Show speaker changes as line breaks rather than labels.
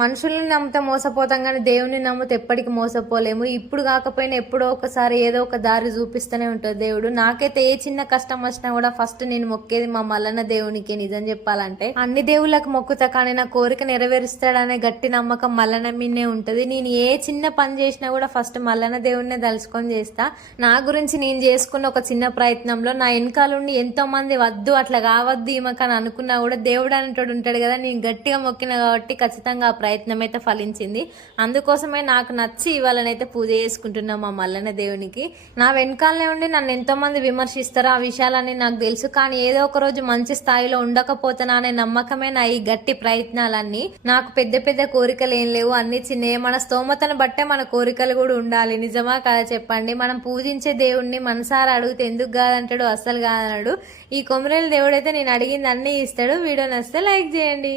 మనుషుల్ని నమ్మితే మోసపోతాం కానీ దేవుని నమ్మితే ఎప్పటికీ మోసపోలేము. ఇప్పుడు కాకపోయినా ఎప్పుడో ఒకసారి ఏదో ఒక దారి చూపిస్తూనే ఉంటుంది దేవుడు. నాకైతే ఏ చిన్న కష్టం వచ్చినా కూడా ఫస్ట్ నేను మొక్కేది మా మల్లన్న దేవునికి నిజం చెప్పాలంటే. అన్ని దేవుళ్ళకి మొక్కుతా కానీ నా కోరిక నెరవేరుస్తాడనే గట్టి నమ్మకం మల్లన్న మీనే ఉంటుంది. నేను ఏ చిన్న పని చేసినా కూడా ఫస్ట్ మల్లన్న దేవుడినే దలుచుకొని చేస్తా. నా గురించి నేను చేసుకున్న ఒక చిన్న ప్రయత్నంలో నా వెనకాలండి ఎంతో మంది వద్దు అట్లా కావద్దు ఈమెకని అనుకున్నా కూడా దేవుడు అనేటోడు ఉంటాడు కదా. నేను గట్టిగా మొక్కిన కాబట్టి ఖచ్చితంగా ఆ ప్రయత్నం అయితే ఫలించింది. అందుకోసమే నాకు నచ్చి ఇవాళనైతే పూజ చేసుకుంటున్నాం మా మల్లన్న దేవునికి. నా వెనకాలనే ఉండి నన్ను ఎంతో మంది విమర్శిస్తారు ఆ విషయాలన్నీ నాకు తెలుసు. కానీ ఏదో ఒక రోజు మంచి స్థాయిలో ఉండకపోతున్నా అనే నమ్మకమే నా ఈ గట్టి ప్రయత్నాలన్నీ. నాకు పెద్ద పెద్ద కోరికలు ఏం లేవు. అన్ని చిన్న మన స్తోమతను బట్టే మన కోరికలు కూడా ఉండాలి. నిజమా కదా చెప్పండి. మనం పూజించే దేవుణ్ణి మనసారా అడిగితే ఎందుకు కాదంటాడు? అస్సలు కాదన్నాడు ఈ కొమరేలు దేవుడైతే నేను అడిగింది అన్నీ ఇస్తాడు. వీడియో నచ్చితే లైక్ చేయండి.